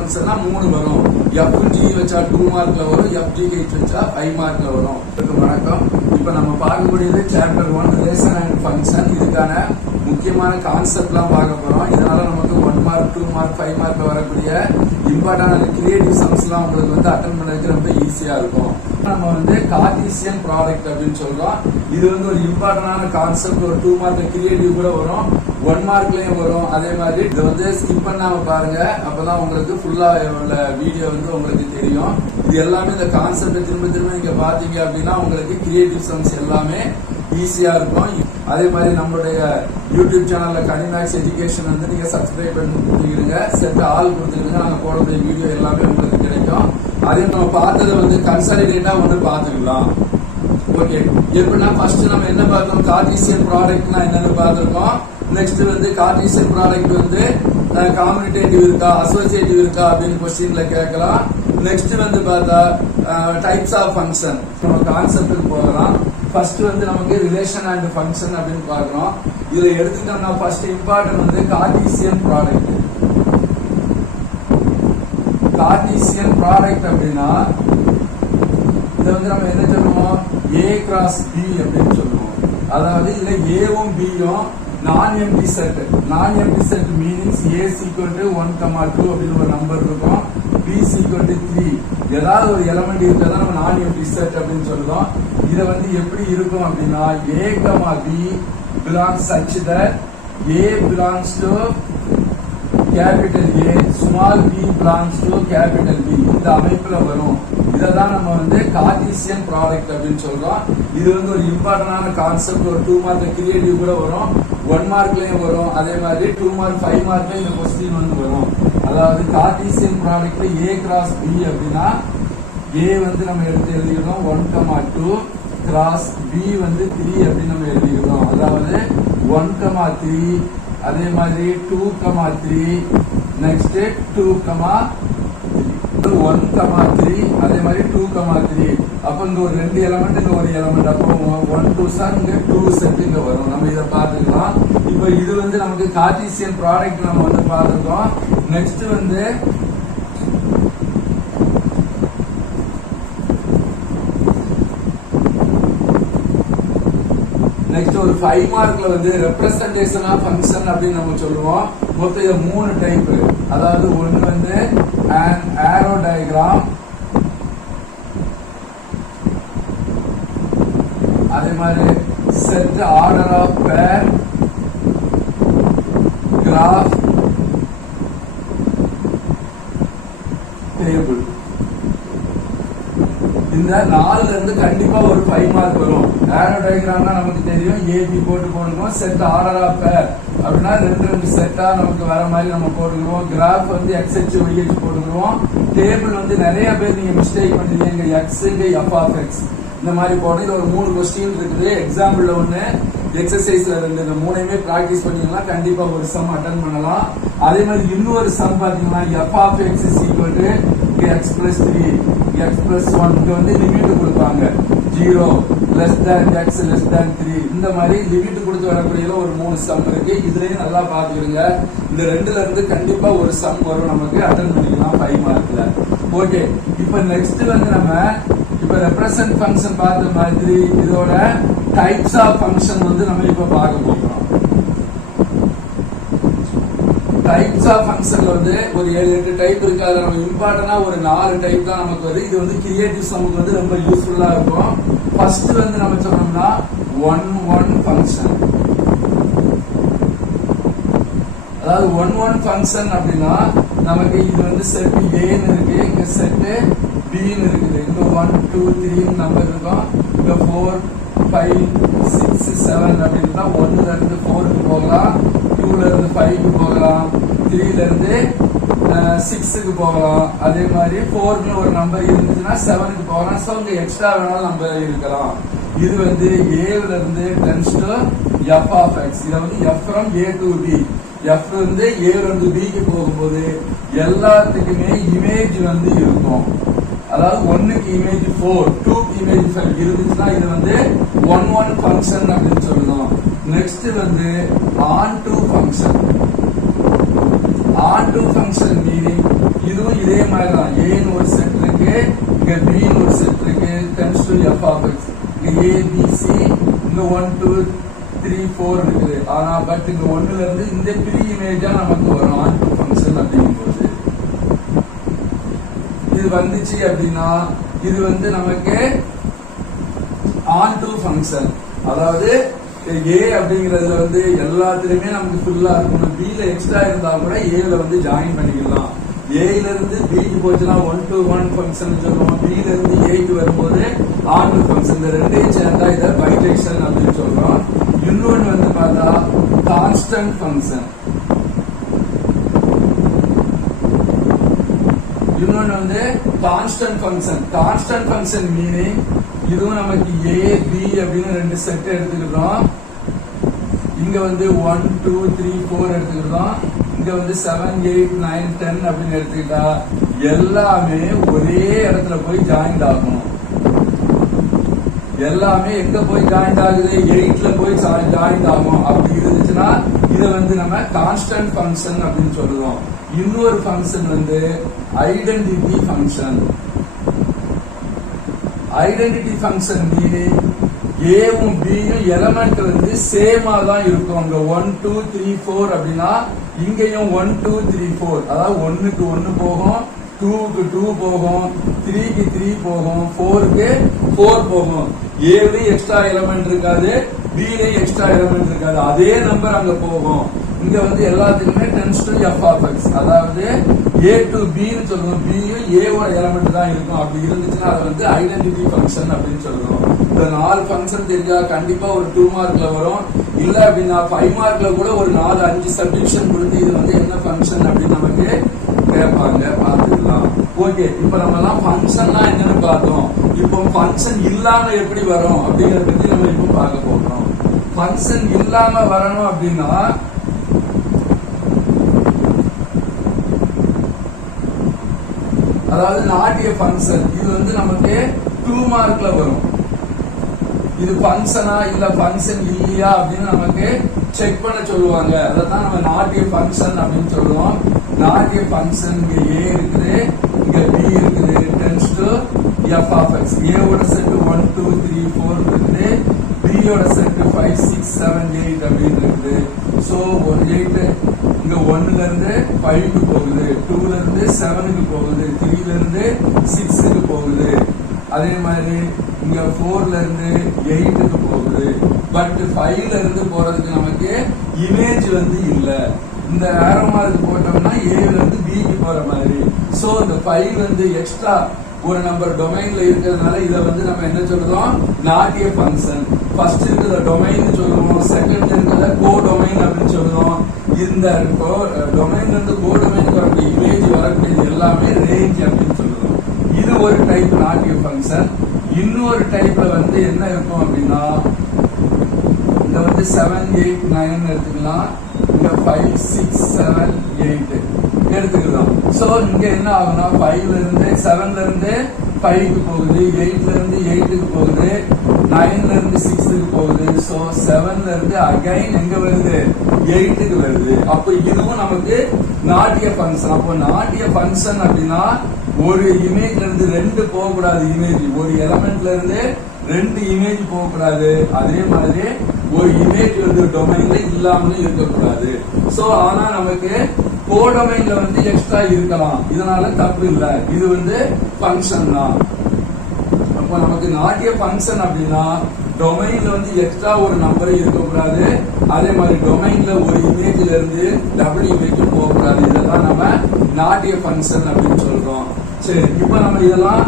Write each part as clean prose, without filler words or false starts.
ஃபங்க்ஷன்னா 3 வரும். FG வச்சா 2 மார்க்ல வரும், FGH வச்சா 5 மார்க்ல வரும். வணக்கம். இப்ப நம்ம பார்க்கக்கூடியது சாப்டர் 1 ரிலேஷன் அண்ட் ஃபங்க்ஷன். இதுக்கான முக்கியமான கான்செப்ட்லாம் பார்க்க போறோம். இதனால நமக்கு 1 மார்க் 2 மார்க் 5 மார்க்ல வரக்கூடிய இம்பார்ட்டன்டான கிரியேட்டிவ் சம்ஸ்லாம் உங்களுக்கு வந்து அட்டெண்ட் பண்ணதுக்கு ரொம்ப ஈஸியா இருக்கும். நம்ம கார்ட்டீசியன் ப்ராடக்ட் அப்படின்னு சொல்றோம். இது ஒரு இம்பார்ட்டன்டான கான்செப்ட். ஒரு 2 மார்க் கிரியேட்டிவ் கூட வரும், 1 மார்க்லயும் வரும். அதே மாதிரி இது ஸ்கிப் பண்ணாம பாருங்க, அப்பதான் உங்களுக்கு ஃபுல்லா உள்ள வீடியோ உங்களுக்கு தெரியும். இது எல்லாமே இந்த கான்செப்ட் திரும்ப திரும்ப நீங்க பாத்தீங்க அப்படின்னா உங்களுக்கு கிரியேட்டிவ் சம்ஸ் எல்லாமே ஈஸியா இருக்கும். அதே மாதிரி நம்மளுடைய யூடியூப் சேனல்ல கனிமேக்ஸ் எஜுகேஷன் நீங்க சப்ஸ்கிரைப் பண்ணிருங்க, செட் ஆல் கொடுத்துருங்க. நாங்க போடக்கூடிய வீடியோ எல்லாமே உங்களுக்கு கிடைக்கும். அதே நம்ம பார்த்ததை கன்சாலிடேட்டா பாத்துக்கலாம். ஓகே, எப்படின்னா ஃபர்ஸ்ட் நம்ம என்ன பார்த்தோம், கார்ட்டீசியன் ப்ராடக்ட்னா என்னன்னு பார்த்திருக்கோம். நெக்ஸ்ட் கார்ட்டீசியன் ப்ராடக்ட் காம்படிட்டிவ் இருக்கா அசோசியேட்டிவ் இருக்கா அப்படின்னு கொஸ்டின்ல கேட்கலாம். நெக்ஸ்ட் பார்த்தா டைப்ஸ் ஆஃப் ஃபங்க்ஷன். நம்ம கான்செப்டுக்கு போகலாம். ஃபர்ஸ்ட் நமக்கு ரிலேஷன் அண்ட் ஃபங்க்ஷன் அப்படின்னு பார்க்கிறோம். இதுல எடுத்துட்டோம்னா first important Cartesian product. Cartesian product அப்படின்னா இதை நம்ம என்ன சொல்லுவோம், A கிராஸ் B அப்படின்னு சொல்லுவோம். அதாவது இதுல ஏவும் பியும் நான் எம்டி செட். நான் எம்டி செட் மீனிங்ஸ் A = 1, 2 அப்படின்னு ஒரு நம்பர் இருக்கும், B = 3. ஏதாவது ஒரு எலமெண்ட் இருக்கிறதா நம்ம நான் எம்டி செட் அப்படின்னு சொல்லுவோம். இதை எப்படி இருக்கும் அப்படின்னா A, B belongs such that A belongs to capital A, small b belongs to capital B. இந்த அமைப்புல வரும். இததான் நம்ம கார்ட்டீசியன் ப்ராடக்ட் அப்படின்னு சொல்றோம். இது ஒரு இம்பார்ட்டன்டான கான்செப்ட். ஒரு 2 மார்க் கிரியேட்டிவ் கூட வரும், 1 மார்க்லயும் வரும். அதே மாதிரி 2 மார்க் 5 மார்க்ல இந்த கொஸ்டின் வரும். அதாவது கார்ட்டீசியன் ப்ராடக்ட்ல A கிராஸ் B அப்படின்னா A நம்ம எடுத்து எழுதிக்கிறோம் 1, 2 கிராஸ் B 3 அப்படின்னு நம்ம எழுதிக்கிறோம். அதாவது 1, 3 அதே மாதிரி 2, 3 நெக்ஸ்ட் 2, 1, 3 அதே மாதிரி 2, 3. அப்ப இங்க ஒரு 2 எலமெண்ட், இங்க ஒரு எலமெண்ட். அப்போ 1, 2 சார் இங்க 2 செட் இங்க வரும். நம்ம இதை பார்த்துக்கலாம். இப்போ இது நமக்கு கார்ட்டீசியன் ப்ராடக்ட் நம்ம பார்த்துருக்கோம். நெக்ஸ்ட் நெக்ஸ்ட் ஒரு 5 மார்க்ல ரெப்ரசன்டேஷன் ஆஃப் ஃபங்க்ஷன் அப்படின்னு நம்ம சொல்லுவோம். மொத்தம் இது 3 டைப். அதாவது ஒன்னு an arrow diagram, அதே மாதிரி set order of pair, graph, table. இந்த 4ல இருந்து கண்டிப்பா ஒரு 5 மார்க் வரும். ஆரோ டயகிராம்னா நமக்கு தெரியும், ஏபி போட்டுக்குவோம். செட் ஆர்டர் ஆஃப் பேர் அப்படின்னா 2 செட்டா நமக்கு வர மாதிரி நம்ம போட்டுக்குவோம். கிராஃப் XH YH போட்டுக்குவோம். டேபிள் நிறைய பேர் நீங்க மிஸ்டேக் பண்ணுறீங்க, எக்ஸ் எஃப் ஆஃப் எக்ஸ் இந்த மாதிரி போடணும். இது ஒரு 3 கொஸ்டின் இருக்குது. எக்ஸாம்பிள்ல ஒண்ணு, எக்ஸசைஸ்ல 2. இந்த 3யுமே பிராக்டிஸ் பண்ணீங்கன்னா கண்டிப்பா ஒரு சம் அட்டன் பண்ணலாம். அதே மாதிரி இன்னொரு சம் பாத்தீங்கன்னா f of x x plus 3 x plus 1 இங்க லிமிட் கொடுப்பாங்க. 0 less than x less than 3 இந்த மாதிரி லிமிட் கொடுத்து வரக்கூடிய ஒரு 3 சம் இருக்கு. இதுலயும் நல்லா பாத்துக்கிடுங்க. இந்த 2ல இருந்து கண்டிப்பா ஒரு சம் வரும், நமக்கு அட்டெண்ட் பண்ணிக்கலாம் 5 மார்க்ல. ஓகே, இப்போ நெக்ஸ்ட் நம்ம இப்ப ரெப்ரசன்ட் ஃபங்க்ஷன் பார்த்த மாதிரி இதோட டைப்ஸ் ஆஃப் ஃபங்க்ஷன் நம்ம இப்ப பார்க்க போறோம். டைப்ஸ் ஆஃப் ஃபங்க்ஷன்ல ஒரு 7-8 டைப் இருக்கு. அதுல நம்ம இம்பார்ட்டன்டா ஒரு 4 டைப் தான் நமக்கு வருது. இது கிரியேட்டிவ் சம்முக்கு ரொம்ப யூஸ்ஃபுல்லா இருக்கும். ஃபர்ஸ்ட் நம்ம சொன்னோம்னா 1-1 ஃபங்க்ஷன். அதாவது 1-1 ஃபங்க்ஷன் அப்படின்னா நமக்கு இது செட் ஏன்னு இருக்கு, இங்க செட் பின்னு இருக்குது. இங்க 1, 2, 3 நம்பர் இருக்கும். இங்க 4, 5, 6, 7 அப்படின்னா 1ல இருந்து 4க்கு போகலாம், 2ல இருந்து 5க்கு போகலாம், 3ல இருந்து 6க்கு போகலாம். அதே மாதிரி 4ல ஒரு நம்பர் இருந்துச்சுன்னா 7க்கு போகலாம். சோ இங்க எக்ஸ்ட்ரா வேணாலும் நம்பர் இருக்கலாம். இது ஏல இருந்து tends to f of x. இதை f from a to b, f இருந்து ஏல இருந்து பிக்கு போகும்போது எல்லாத்துக்குமே இமேஜ் இருக்கும். அதாவது 1க்கு இமேஜ் 4, 2க்கு இமேஜ் 5 இருந்துச்சுன்னா இது 1-1 ஃபங்க்ஷன் அப்படின்னு சொல்லுவோம். Next on to function. On to function meaning இதுவும் மாதிரி தான் ஏன்னு ஒரு செட் இருக்கு, இங்க பின்னு ஒரு செட் இருக்கு, tends to f of x. இங்க ஏ பி சி, இங்க 1 2 3 4 இருக்குது. ஆனா பட் இங்க 1ல இருந்து இந்த ப்ரீ இமேஜா நமக்கு வரும் ஆன் டு ஃபங்க்ஷன் அப்படிங்கும்போது. இது வந்துச்சு அப்படின்னா இது வந்து நமக்கு ஆன் டு ஃபங்க்ஷன். அதாவது ஏ அப்படிங்கறதுல வந்து எல்லாத்துலயுமே நமக்கு ஃபுல்லா இருக்கணும். பி ல எக்ஸ்ட்ரா இருந்தா கூட ஏ ல வந்து ஜாயின் பண்ணிக்கலாம். ஏ ல இருந்து பிக்கு போச்சுன்னா 1 to 1 ஃபங்க்ஷன் சொல்லுவோம். பி ல இருந்து ஏக்கு வரும்போது ஆன் டு ஃபங்க்ஷன். இந்த ரெண்டையும் சேர்ந்தா இதை பைஜெக்ஷன் அப்படின்னு சொல்றோம். இன்னொன்னு வந்து பார்த்தா கான்ஸ்டன்ட் ஃபங்க்ஷன். இன்னொன்னு வந்து constant function. Constant function meaning இதுவும் நமக்கு ஏ பி அப்படின்னு ரெண்டு செட் எடுத்துக்கிறோம். இங்க வந்து 1 2 3 4 எடுத்துக்கிறோம். இங்க வந்து 7 8 9 10 அப்படின்னு எடுத்துக்கிட்டா எல்லாமே ஒரே இடத்துல போய் ஜாயின் ஆகும். எல்லாமே எங்க போய் ஜாயின் ஆகுது? 8ல போய் ஜாயின் ஆகும். அப்படி இருந்துச்சுன்னா இதை வந்து நம்ம கான்ஸ்டன்ட் ஃபங்க்ஷன் அப்படின்னு சொல்லுவோம். இன்னொரு ஃபங்க்ஷன் வந்து identity function. Identity function meaning ஏவும் பியும் எலமெண்ட் வந்து சேமா தான் இருக்கும். அங்க 1 2 3 4 அப்படின்னா இங்கேயும் 1 2 3 4, அதாவது 1க்கு 1 போகும், 2க்கு 2 போகும், 3க்கு 3 போகும், 4க்கு 4 போகும். ஏலயும் எக்ஸ்ட்ரா எலமெண்ட் இருக்காது, பிலயும் எக்ஸ்ட்ரா எலமெண்ட் இருக்காது. அதே நம்பர் அங்க போகும். இங்க வந்து எல்லாத்துக்குமே tends to f of x, அதாவது ஏ டு பின்னு சொல்லுவோம். பியும் ஏவோட எலமெண்ட் தான் இருக்கும். அப்படி இருந்துச்சுன்னா அது வந்து ஐடென்டிட்டி ஃபங்க்ஷன் அப்படின்னு சொல்லுவோம். இந்த 4 ஃபங்க்ஷன் தெரிஞ்சா கண்டிப்பா ஒரு 2 மார்க்ல வரும். இல்ல அப்படின்னா 5 மார்க்ல கூட ஒரு 4 5 சப்டிவிஷன் கொடுத்து இது வந்து என்ன ஃபங்க்ஷன் அப்படின்னு நமக்கு கேட்பாங்க, பார்த்துக்கலாம். ஓகே, இப்ப நம்ம எல்லாம் ஃபங்க்ஷன்னா என்னன்னு பார்த்தோம். இப்போ ஃபங்க்ஷன் இல்லாம எப்படி வரும் அப்படிங்கறத பத்தி நம்ம இப்போ பார்க்க போறோம். ஃபங்க்ஷன் இல்லாம வரணும் அப்படின்னா அதாவது நாட்டிய ஃபங்க்ஷன் இது வந்து நமக்கு 2 மார்க்ல வரும். இது ஃபங்க்ஷனா இல்ல ஃபங்க்ஷன் இல்லையா அப்படின்னு நமக்கு செக் பண்ண சொல்லுவாங்க. அதான் நம்ம நாட்டிய ஃபங்க்ஷன் அப்படின்னு சொல்லுவோம். நாட்டிய ஃபங்க்ஷன் இங்க ஏ இருக்குது, இங்க பி இருக்குது, tends to f of x. ஏவோட செட் 1 2 3 4 இருக்குது, பியோட செட் 5 6 7 8 அப்படின்னு இருக்குது. சோ 8 இங்க 1ல இருந்து 5க்கு போகுது, 2ல இருந்து 7க்கு போகுது, 3ல இருந்து 6க்கு போகுது. அதே மாதிரி இங்க 4ல இருந்து 8க்கு போகுது. பட் 5ல இருந்து போறதுக்கு நமக்கு இமேஜ் வந்து இல்ல. இந்த ஆரோ மார்க் போட்டோம்னா ஏல இருந்து பிக்கு போற மாதிரி. சோ இந்த 5 வந்து எக்ஸ்ட்ரா ஒரு நம்பர் டொமைன்ல இருக்கிறதுனால இதை வந்து நம்ம என்ன சொல்றோம்? நாட்டிய ஃபங்க்ஷன். ஃபர்ஸ்ட் இருக்கிற டொமைன் சொல்லுவோம், செகண்ட் இருக்கிறத கோ டொமைன் அப்படின்னு சொல்லுவோம். இந்த டொமைன்ல இருந்து கோ டொமைனுக்கு வரக்கூடிய இமேஜ் வரக்கூடியது எல்லாமே ரேஞ்ச் அப்படின்னு சொல்லுவோம். இது ஒரு டைப் நாட்டிய ஃபங்க்ஷன். இன்னொரு டைப்ல வந்து என்ன இருக்கும் அப்படின்னா இங்க வந்து 7 8 9 எடுத்துக்கலாம், இங்க 5 6 7 8 எடுத்துக்கலாம். சோ இங்க என்ன ஆகும்னா 5ல இருந்து 7ல இருந்து 5க்கு போகுது, 8ல இருந்து 8க்கு போகுது, 9ல இருந்து 6க்கு போகுது. சோ 7ல இருந்து அகைன் எங்க வருது? 8க்கு வருது. அப்ப இதுவும் நமக்கு நாட்டிய ஃபங்க்ஷன். அப்போ நாட்டிய ஃபங்க்ஷன் அப்படின்னா ஒரு இமேஜ்ல இருந்து 2 போகக்கூடாது. இமேஜ் ஒரு எலமெண்ட்ல இருந்து 2 இமேஜ் போகக்கூடாது. அதே மாதிரி ஒரு இமேஜ் வந்து டொமைன்ல இல்லாமலும் இருக்கக்கூடாது. சோ ஆனா நமக்கு கோடொமைன்ல வந்து எக்ஸ்ட்ரா இருக்கலாம், இதனால தப்பு இல்ல. இது வந்து ஃபங்க்ஷன் தான். அப்ப நமக்கு நாட்டிய ஃபங்க்ஷன் அப்படின்னா டொமைன்ல வந்து எக்ஸ்ட்ரா ஒரு நம்பர் இருக்கக்கூடாது. அதே மாதிரி டொமைன்ல ஒரு இமேஜ்ல இருந்து டபுள் இமேஜ் போகக்கூடாது. இதெல்லாம் நம்ம நாட்டிய ஃபங்க்ஷன் அப்படின்னு சொல்றோம். சரி, இப்ப நம்ம இதெல்லாம்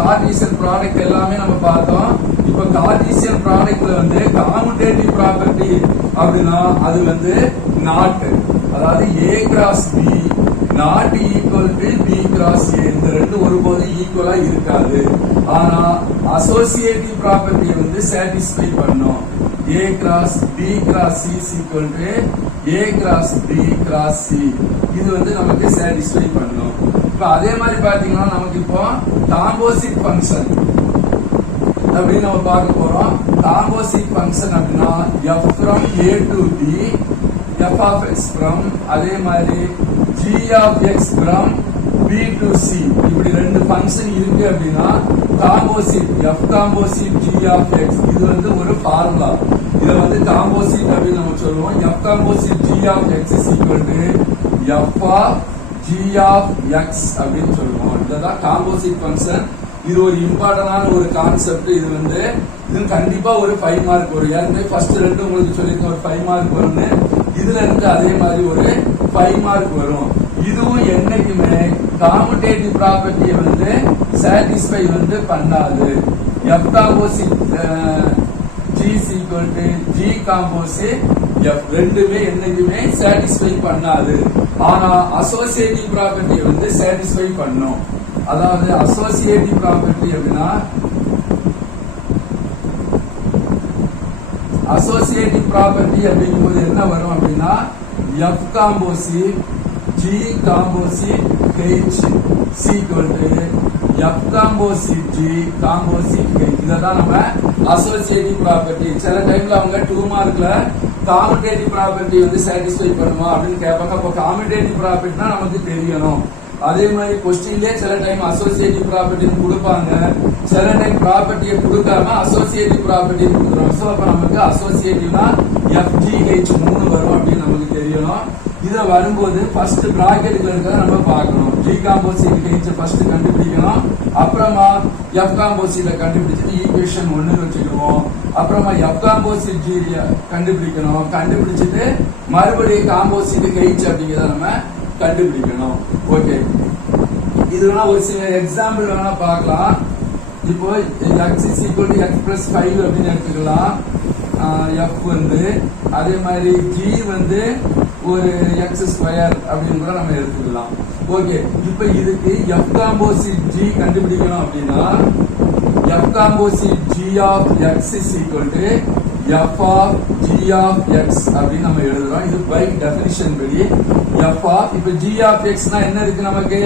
கார்டீசியன் ப்ராடக்ட் எல்லாமே நம்ம பார்த்தோம். இப்ப கார்டீசியன் ப்ராடக்ட்ல வந்து காமுடேட்டிவ் ப்ராப்பர்ட்டி அப்படின்னா அது வந்து நாட், அதாவது A cross B not equal to B cross A. இந்த ரெண்டு ஒருபோது ஈக்குவலா இருக்காது. ஆனா அசோசியேட்டிவ் ப்ராப்பர்ட்டி வந்து சாட்டிஸ்ஃபை பண்ணும். A cross B cross C equal to A cross B cross C. இது வந்து நமக்கு சாட்டிஸ்ஃபை பண்ணும். இப்ப அதே மாதிரி பாத்தீங்கன்னா நமக்கு இப்போ காம்போசிட் ஃபங்க்ஷன் அப்படின்னு நம்ம பார்க்க போறோம். காம்போசிட் ஃபங்க்ஷன் அப்படின்னா f from a to b, f of x from, அதே மாதிரி g of x from b B to C இப்படி ரெண்டு ஃபங்க்ஷன் இருக்கு அப்படின்னா composite F composite G of X இது வந்து ஒரு ஃபார்முலா. இத வந்து காம்போசிட் அப்படின்னு நம்ம சொல்லுவோம். F composite G of X is equal to F of G of X அப்படின்னு சொல்லுவோம். இதுதான் காம்போசிட் ஃபங்க்ஷன். இது ஒரு இம்பார்ட்டன்டான ஒரு கான்செப்ட். இது வந்து இது கண்டிப்பா ஒரு 5 மார்க் வரும். ஏற்கனவே ஃபர்ஸ்ட் ரெண்டு உங்களுக்கு சொல்லிருக்கேன் ஒரு 5 மார்க் வரும்னு. இதுல இருந்து அதே மாதிரி ஒரு 5 மார்க் வரும். இதுவும் என்னைக்குமே காமுடேட்டிவ் ப்ராப்பர்ட்டியை வந்து சாட்டிஸ்ஃபை வந்து பண்ணாது. F composite G is equal to G composite F ரெண்டுமே என்னைக்குமே சாட்டிஸ்ஃபை பண்ணாது. ஆனா அசோசியேட்டிவ் ப்ராப்பர்ட்டியை வந்து சாட்டிஸ்ஃபை பண்ணும். அதாவது அசோசியேட்டிவ் ப்ராப்பர்ட்டி அப்படின்னா அசோசியேட்டிவ் ப்ராப்பர்ட்டி அப்படிங்கும்போது என்ன வரும் அப்படின்னா F composite G composite H C equal to F composite G composite H. இததான் நம்ம அசோசியேட்டிவ் ப்ராப்பர்ட்டி. சில டைம்ல அவங்க 2 மார்க்ல காமுடேட்டிவ் ப்ராப்பர்ட்டி வந்து சாட்டிஸ்ஃபை பண்ணுமா அப்படின்னு கேட்பாங்க. அப்போ காமுடேட்டிவ் ப்ராப்பர்ட்டினா நமக்கு தெரியணும். அதே மாதிரி கொஸ்டின்லயே சில டைம் அசோசியேட்டிவ் ப்ராப்பர்ட்டின்னு கொடுப்பாங்க, சில டைம் ப்ராப்பர்ட்டியை கொடுக்காம அசோசியேட்டிவ் ப்ராப்பர்ட்டின்னு கொடுக்குறோம். ஸோ அப்ப நமக்கு அசோசியேட்டிவ்னா FGH 3 வரும் அப்படின்னு நமக்கு தெரியணும். இத வரும்போது ஃபர்ஸ்ட் பிராக்கெட்ல இருக்கிறத நம்ம பார்க்கணும். G காம்போசிட் H ஃபர்ஸ்ட் கண்டுபிடிக்கணும். அப்புறமா F காம்போசிட்ட கண்டுபிடிச்சிட்டு ஈக்குவேஷன் 1 வச்சுக்குவோம். அப்புறமா F காம்போசிட் G கண்டுபிடிக்கணும். கண்டுபிடிச்சிட்டு மறுபடியும் காம்போசிட் H அப்படிங்கிறத நம்ம கண்டுபிடிக்கணும். ஓகே, இது வேணா ஒரு சில எக்ஸாம்பிள் வேணா பார்க்கலாம். இப்போ x is equal to x plus 5 அப்படின்னு எடுத்துக்கலாம். F வந்து அதே மாதிரி G வந்து ஒரு x ஸ்கொயர் அப்படின்னு கூட நம்ம எடுத்துக்கலாம். ஓகே, இப்போ இதுக்கு F காம்போசிட் G கண்டுபிடிக்கணும் அப்படின்னா F composite G of x is equal to F of G of x அப்படின்னு நம்ம எழுதுறோம். இது பை டெஃபினிஷன் படி F of இப்ப G of x னா என்ன இருக்கு நமக்கு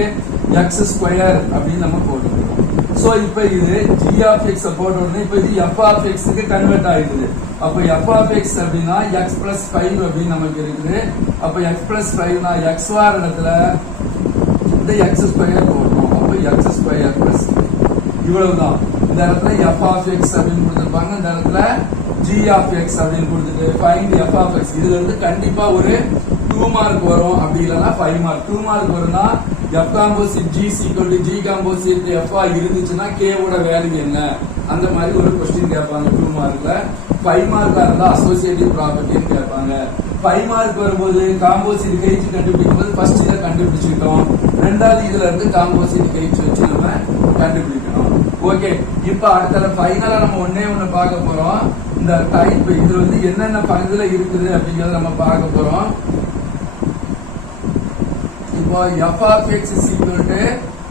x ஸ்கொயர் அப்படின்னு நம்ம போட்டுக்கிறோம். சோ இப்ப இது G of x போட்ட உடனே இப்ப இது F of x க்கு கன்வெர்ட் ஆயிடுது. அப்ப F of x அப்படின்னா x plus 5 அப்படின்னு நமக்கு இருக்குது. அப்ப x plus 5 னா x வார இடத்துல இந்த x ஸ்கொயர் போடணும். அப்ப x ஸ்கொயர் பிளஸ் இவ்வளவுதான். இந்த இடத்துல F of x அப்படின்னு கொடுத்திருப்பாங்க. இந்த இடத்துல G of x அப்படின்னு கொடுத்துட்டு find F of x. இதுல இருந்து கண்டிப்பா ஒரு 2 மார்க் வரும். அப்படி இல்லைன்னா 5 மார்க். 2 மார்க் வரும்னா F composite G is equal to G composite F இருந்துச்சுன்னா K ஓட வேல்யூ என்ன, அந்த மாதிரி ஒரு கொஸ்டின் கேட்பாங்க 2 மார்க்ல. 5 மார்க்கா இருந்தா அசோசியேட்டிவ் ப்ராப்பர்ட்டின்னு கேட்பாங்க. 5 மார்க் வரும்போது காம்போசிட் H கண்டுபிடிக்கும் போது ஃபர்ஸ்ட் இதை கண்டுபிடிச்சிட்டோம். ரெண்டாவது இதுல இருந்து காம்போசிட் H வச்சு நம்ம கண்டுபிடிக்கணும். ஓகே, இப்ப அடுத்த ஃபைனலா நம்ம ஒண்ணு பார்க்க போறோம். இந்த டைப் இது வந்து என்னென்ன பகுதியில இருக்குது அப்படிங்கறத நம்ம பார்க்க போறோம். இப்போ F of x is equal to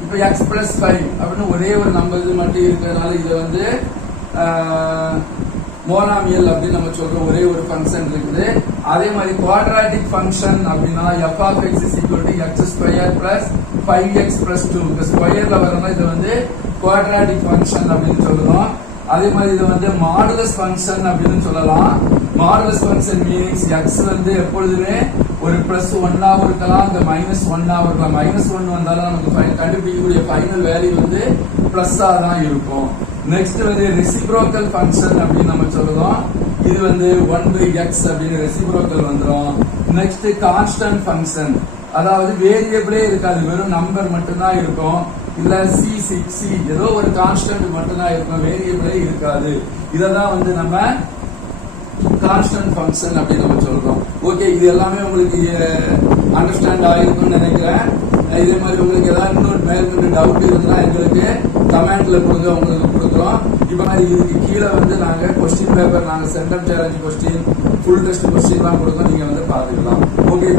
இப்போ x plus 5 அப்படின்னு ஒரே ஒரு நம்பர் இது மட்டும் இருக்கிறதுனால இது வந்து மோனாமியல் அப்படின்னு நம்ம சொல்றோம். ஒரே ஒரு ஃபங்க்ஷன் இருக்குது. அதே மாதிரி குவாட்ராட்டிக் ஃபங்க்ஷன் அப்படின்னா F of x is equal to x square plus 5x plus 2. இந்த ஸ்கொயர்ல வரனா இது வந்து குவாட்ராட்டிக் ஃபங்க்ஷன் அப்படின்னு சொல்றோம். அதே மாதிரி இது வந்து மாடுலஸ் ஃபங்க்ஷன் அப்படின்னு சொல்லலாம். மாடுலஸ் ஃபங்க்ஷன் மீனிங்ஸ் x வந்து எப்பொழுதுமே ஒரு பிளஸ் 1 இருக்கலாம், இந்த மைனஸ் 1 இருக்கலாம். மைனஸ் 1 வந்தாலும் நமக்கு கண்டுபிடிக்கக்கூடிய ஃபைனல் வேல்யூ வந்து பிளஸ் தான் இருக்கும். நெக்ஸ்ட் வந்து ரெசிப்ரோக்கல் ஃபங்க்ஷன் அப்படின்னு நம்ம சொல்றோம். இது வந்து 1/x அப்படின்னு ரெசிப்ரோக்கல் வந்துடும். நெக்ஸ்ட் கான்ஸ்டன்ட் ஃபங்க்ஷன், அதாவது வேரியபிளே இருக்காது, வெறும் நம்பர் மட்டும்தான் இருக்கும். இல்ல C ஏதோ ஒரு கான்ஸ்டன்ட் மட்டும்தான் இருக்கும், வேரியபிளே இருக்காது. இதெல்லாம் வந்து நம்ம கான்ஸ்டன்ட் ஃபங்க்ஷன் அப்படின்னு நம்ம சொல்றோம். ஓகே, இது எல்லாமே உங்களுக்கு அண்டர்ஸ்டாண்ட் ஆயிருக்கும்னு நினைக்கிறேன். இதே மாதிரி உங்களுக்கு ஏதாவது இன்னொரு மேற்கொண்டு டவுட் இருந்தா எங்களுக்கு கமெண்ட்ல கொடுங்க, உங்களுக்கு கொடுக்குறோம். இப்ப மாதிரி இதுக்கு கீழே வந்து நாங்க கொஸ்டின் பேப்பர், நாங்க centum challenge question, full test question எல்லாம் கொடுக்கோம். நீங்க வந்து பாத்துக்கலாம். ஓகே.